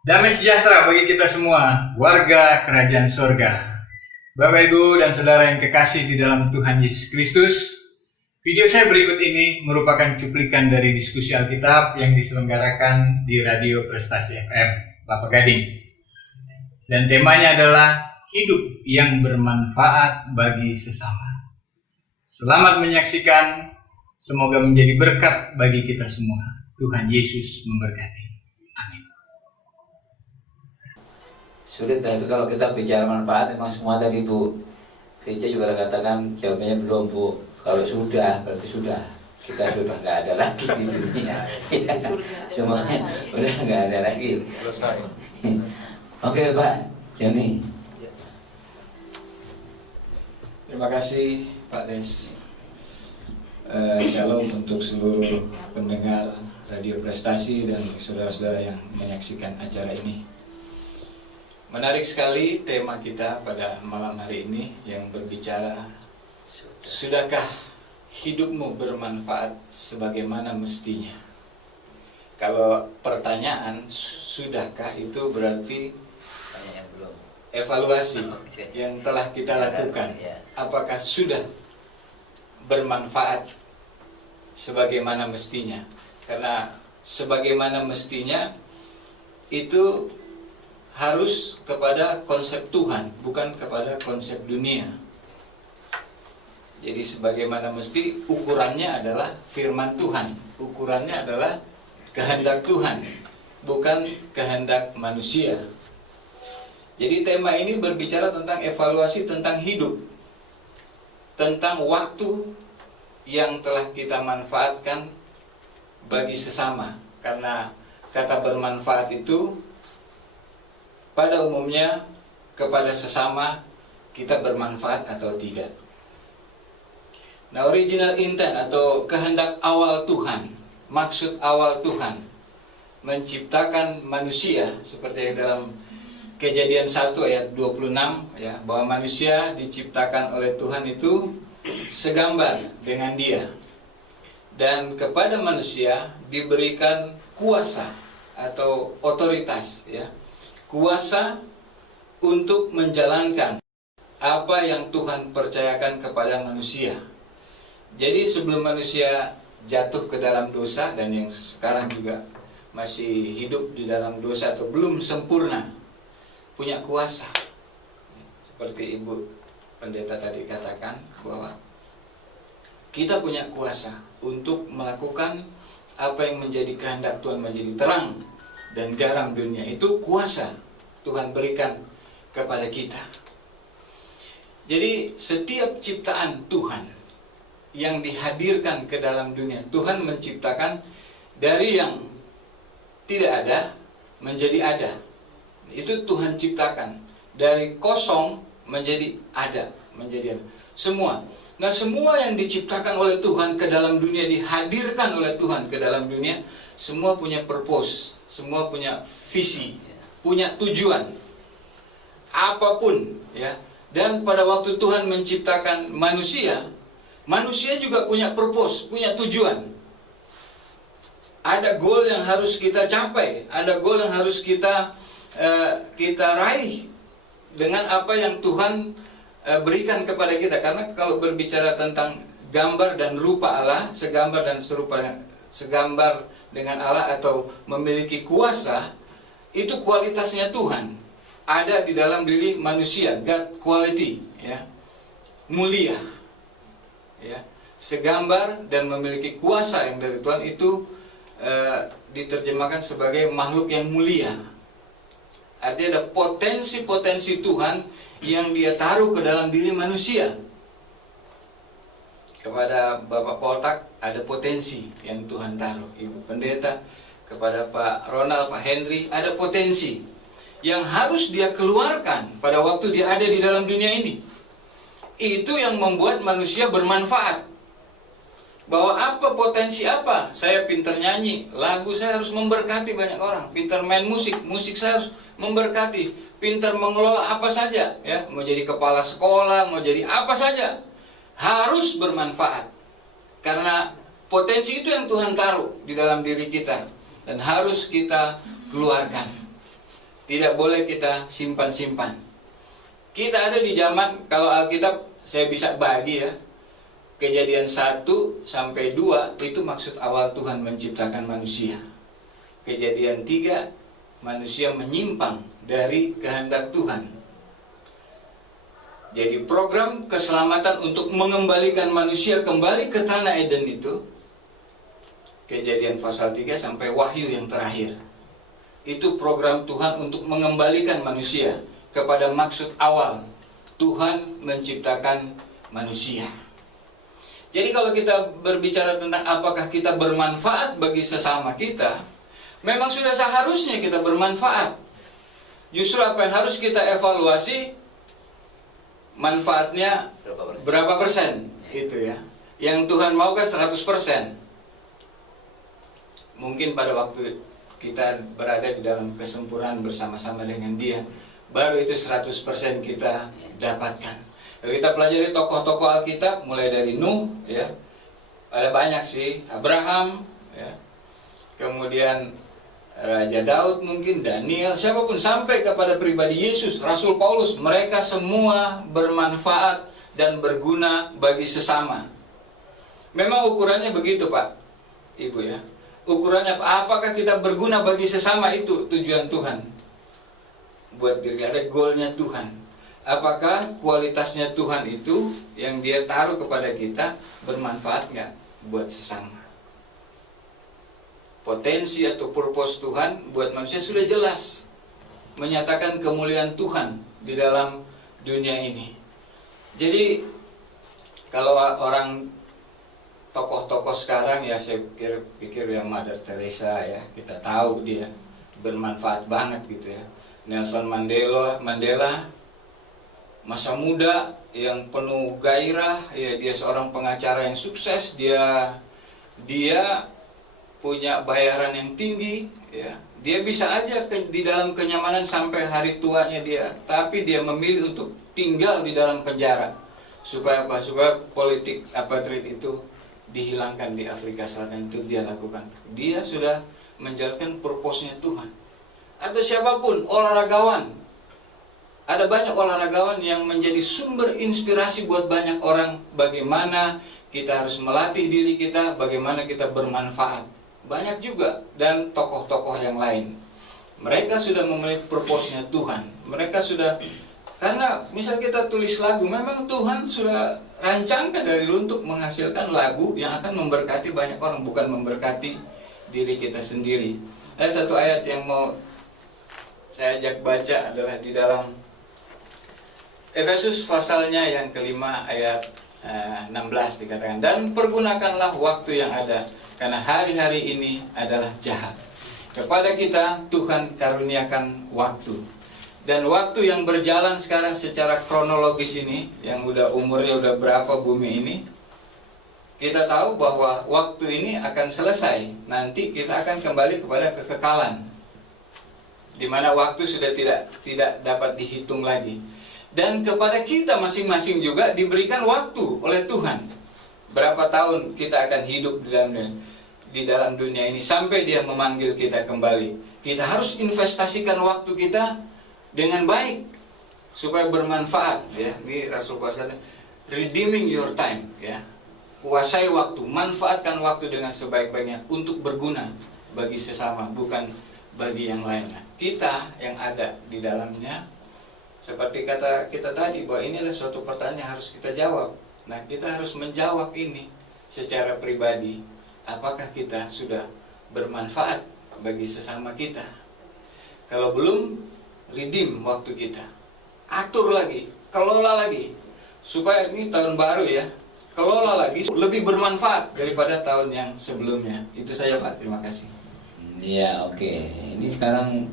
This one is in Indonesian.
Damai sejahtera bagi kita semua, warga kerajaan sorga. Bapak, Ibu, dan Saudara yang kekasih di dalam Tuhan Yesus Kristus, video saya berikut ini merupakan cuplikan dari diskusi Alkitab yang diselenggarakan di Radio Prestasi FM, Kelapa Gading. Dan temanya adalah hidup yang bermanfaat bagi sesama. Selamat menyaksikan, semoga menjadi berkat bagi kita semua. Tuhan Yesus memberkati. Sulit itu kalau kita bicara manfaat. Memang semua tadi Bu VC juga katakan jawabannya belum Bu. Kalau sudah berarti sudah, kita sudah nggak ada lagi di dunia ya, semuanya udah nggak ada lagi. Selesai. Oke Pak Joni. Terima kasih Pak Les. Shalom untuk seluruh pendengar Radio Prestasi dan saudara-saudara yang menyaksikan acara ini. Menarik sekali tema kita pada malam hari ini yang berbicara, sudahkah hidupmu bermanfaat sebagaimana mestinya? Kalau pertanyaan sudahkah itu berarti evaluasi yang telah kita lakukan. Apakah sudah bermanfaat sebagaimana mestinya? Karena sebagaimana mestinya itu harus kepada konsep Tuhan, bukan kepada konsep dunia. Jadi sebagaimana mesti, ukurannya adalah firman Tuhan, ukurannya adalah kehendak Tuhan, bukan kehendak manusia. Jadi tema ini berbicara tentang evaluasi tentang hidup, tentang waktu yang telah kita manfaatkan bagi sesama. Karena kata bermanfaat itu pada umumnya kepada sesama kita bermanfaat atau tidak. Nah, original intent atau kehendak awal Tuhan, maksud awal Tuhan menciptakan manusia seperti dalam Kejadian 1 ayat 26 ya, bahwa manusia diciptakan oleh Tuhan itu segambar dengan Dia. Dan kepada manusia diberikan kuasa atau otoritas ya. Kuasa untuk menjalankan apa yang Tuhan percayakan kepada manusia. Jadi sebelum manusia jatuh ke dalam dosa dan yang sekarang juga masih hidup di dalam dosa atau belum sempurna, punya kuasa. Seperti Ibu Pendeta tadi katakan bahwa kita punya kuasa untuk melakukan apa yang menjadi kehendak Tuhan, menjadi terang dan garam dunia. Itu kuasa Tuhan berikan kepada kita. Jadi setiap ciptaan Tuhan yang dihadirkan ke dalam dunia, Tuhan menciptakan dari yang tidak ada menjadi ada. Itu Tuhan ciptakan. Dari kosong menjadi ada, menjadi ada. Semua. Nah, semua yang diciptakan oleh Tuhan ke dalam dunia, dihadirkan oleh Tuhan ke dalam dunia, semua punya purpose, semua punya visi, punya tujuan. Apapun ya. Dan pada waktu Tuhan menciptakan manusia, manusia juga punya purpose, punya tujuan. Ada goal yang harus kita capai, ada goal yang harus kita raih dengan apa yang Tuhan berikan kepada kita. Karena kalau berbicara tentang gambar dan rupa Allah, segambar dan segambar dengan Allah atau memiliki kuasa, itu kualitasnya Tuhan ada di dalam diri manusia. God quality ya, mulia ya, segambar dan memiliki kuasa yang dari Tuhan itu diterjemahkan sebagai makhluk yang mulia. Artinya ada potensi-potensi Tuhan yang Dia taruh ke dalam diri manusia. Kepada Bapak Poltak ada potensi yang Tuhan taruh. Ibu Pendeta, kepada Pak Ronald, Pak Henry ada potensi yang harus dia keluarkan pada waktu dia ada di dalam dunia ini. Itu yang membuat manusia bermanfaat. Bahwa apa potensi apa? Saya pintar nyanyi, lagu saya harus memberkati banyak orang. Pintar main musik, musik saya harus memberkati. Pintar mengelola apa saja, ya, mau jadi kepala sekolah, mau jadi apa saja, harus bermanfaat. Karena potensi itu yang Tuhan taruh di dalam diri kita dan harus kita keluarkan. tidak boleh kita simpan-simpan. Kita ada di zaman, kalau Alkitab saya bisa bagi ya, Kejadian 1 sampai 2 itu maksud awal Tuhan menciptakan manusia. Kejadian 3, manusia menyimpang dari kehendak Tuhan. Jadi program keselamatan untuk mengembalikan manusia kembali ke tanah Eden itu, Kejadian pasal 3 sampai Wahyu yang terakhir. Itu program Tuhan untuk mengembalikan manusia kepada maksud awal Tuhan menciptakan manusia. Jadi kalau kita berbicara tentang apakah kita bermanfaat bagi sesama kita, memang sudah seharusnya kita bermanfaat. Justru apa yang harus kita evaluasi, manfaatnya berapa persen itu ya. Yang Tuhan mau kan 100%. Mungkin pada waktu kita berada di dalam kesempurnaan bersama-sama dengan Dia, baru itu 100% kita dapatkan. Kalau kita pelajari tokoh-tokoh Alkitab, mulai dari Nuh, ya, ada banyak sih, Abraham, ya, kemudian Raja Daud mungkin, Daniel, siapapun, sampai kepada pribadi Yesus, Rasul Paulus, mereka semua bermanfaat dan berguna bagi sesama. Memang ukurannya begitu Pak, Ibu ya. Ukurannya apakah kita berguna bagi sesama, itu tujuan Tuhan. Buat diri, ada goalnya Tuhan. Apakah kualitasnya Tuhan itu yang Dia taruh kepada kita bermanfaat nggak buat sesama? Potensi atau purpose Tuhan buat manusia sudah jelas, menyatakan kemuliaan Tuhan di dalam dunia ini. Jadi kalau orang tokoh-tokoh sekarang ya, saya pikir yang Mother Teresa ya, kita tahu dia bermanfaat banget gitu ya. Nelson Mandela masa muda yang penuh gairah ya, dia seorang pengacara yang sukses, dia punya bayaran yang tinggi ya. Dia bisa aja di dalam kenyamanan sampai hari tuanya dia, tapi dia memilih untuk tinggal di dalam penjara. Supaya apa? Supaya politik apartheid itu dihilangkan di Afrika Selatan. Itu dia lakukan. Dia sudah menjalankan purpose-nya Tuhan. Atau siapapun, olahragawan. Ada banyak olahragawan yang menjadi sumber inspirasi buat banyak orang. Bagaimana kita harus melatih diri kita, bagaimana kita bermanfaat. Banyak juga, dan tokoh-tokoh yang lain. Mereka sudah memiliki purpose-nya Tuhan. Mereka sudah, karena misal kita tulis lagu, memang Tuhan sudah rancangkan dari dulu untuk menghasilkan lagu yang akan memberkati banyak orang, bukan memberkati diri kita sendiri. Ada satu ayat yang mau saya ajak baca adalah di dalam Efesus pasalnya yang kelima ayat 16 dikatakan, dan pergunakanlah waktu yang ada, karena hari-hari ini adalah jahat. Kepada kita Tuhan karuniakan waktu. Dan waktu yang berjalan sekarang secara kronologis ini, yang udah umurnya udah berapa bumi ini, kita tahu bahwa waktu ini akan selesai. Nanti kita akan kembali kepada kekekalan, di mana waktu sudah tidak dapat dihitung lagi. Dan kepada kita masing-masing juga diberikan waktu oleh Tuhan. Berapa tahun kita akan hidup di dalam dunia ini sampai Dia memanggil kita kembali. Kita harus investasikan waktu kita dengan baik supaya bermanfaat ya. Ini Rasul Paulus kata, redeeming your time ya. Kuasai waktu, manfaatkan waktu dengan sebaik-baiknya untuk berguna bagi sesama, bukan bagi yang lain. Kita yang ada di dalamnya, seperti kata kita tadi, bahwa inilah suatu pertanyaan yang harus kita jawab. Nah, kita harus menjawab ini secara pribadi. Apakah kita sudah bermanfaat bagi sesama kita? Kalau belum, redeem waktu kita. Atur lagi, kelola lagi. Supaya ini tahun baru ya, kelola lagi lebih bermanfaat daripada tahun yang sebelumnya. Itu saja Pak, terima kasih. Iya, oke. Ini sekarang